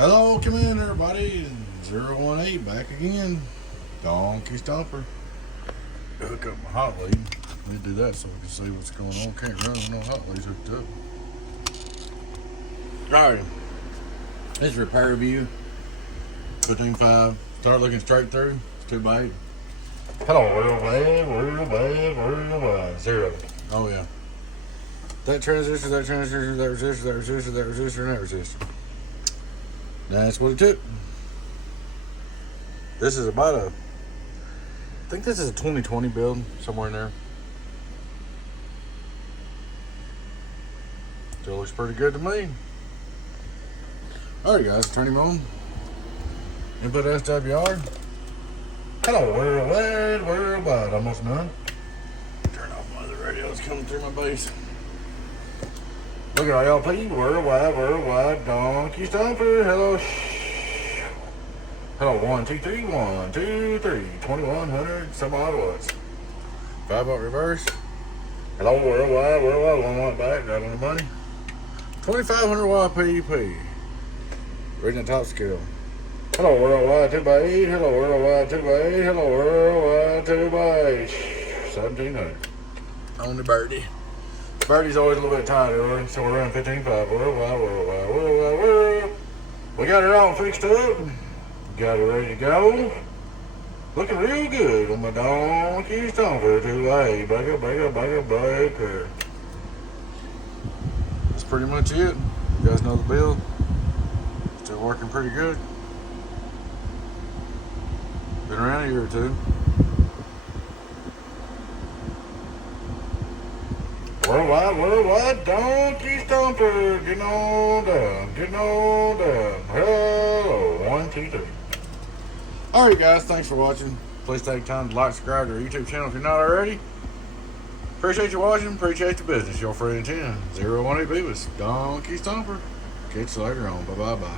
Hello, come in everybody. 018 back again. Donkey Stomper. Hook up my hot lead. Let me do that so we can see what's going on. Can't run with no hot leads hooked up. Alright. This is repair review. 15.5. Start looking straight through. It's 2x8. Hello, world. 0. Oh yeah. That transistor, that transistor, that resistor, that resistor, that resistor, and that resistor. That's what it took. This is about I think this is a 2020 build, somewhere in there. Still looks pretty good to me. Alright guys, turn him on. Input SWR. Hello worldwide, almost done. Turn off my other radios coming through my base. Look at all y'all people, worldwide, Donkey Stomper, hello, hello, 1, 2, 3, 1, 2, 3, 2100, some odd watts. 5-volt reverse. Hello, worldwide, 1 watt back, grabbing the money. 2500 watt PEP. Reading the top scale. Hello, worldwide, 2x8, hello, worldwide, 2x8, hello, worldwide, 2x8. 1700. On the birdie. Birdie's always a little bit tighter, so we're running 15.5. Worldwide. We got it all fixed up. Got it ready to go. Looking real good on my Donkey Stomper 2A. Back up. That's pretty much it. You guys know the build. Still working pretty good. Been around a year or two. Worldwide, Donkey Stomper, getting on down. Hello, 1, 2, 3. Alright guys, thanks for watching. Please take time to like, subscribe to our YouTube channel if you're not already. Appreciate you watching, appreciate the business. Your friend 10, 018 Beavis, Donkey Stomper. Catch you later on. Bye.